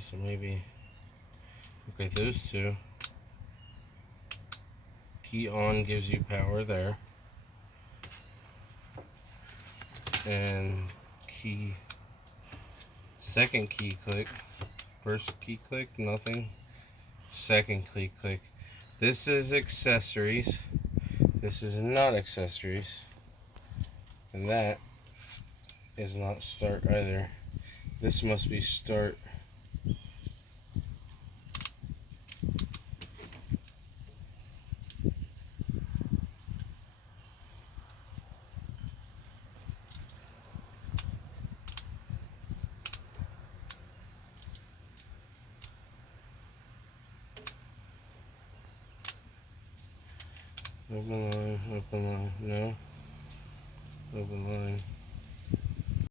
Okay, so maybe, okay, those two. Key on gives you power there. And key, second key click. First key click, nothing. Second key click. This is accessories. This is not accessories. And that is not start either. This must be start. Open line, no. Open line.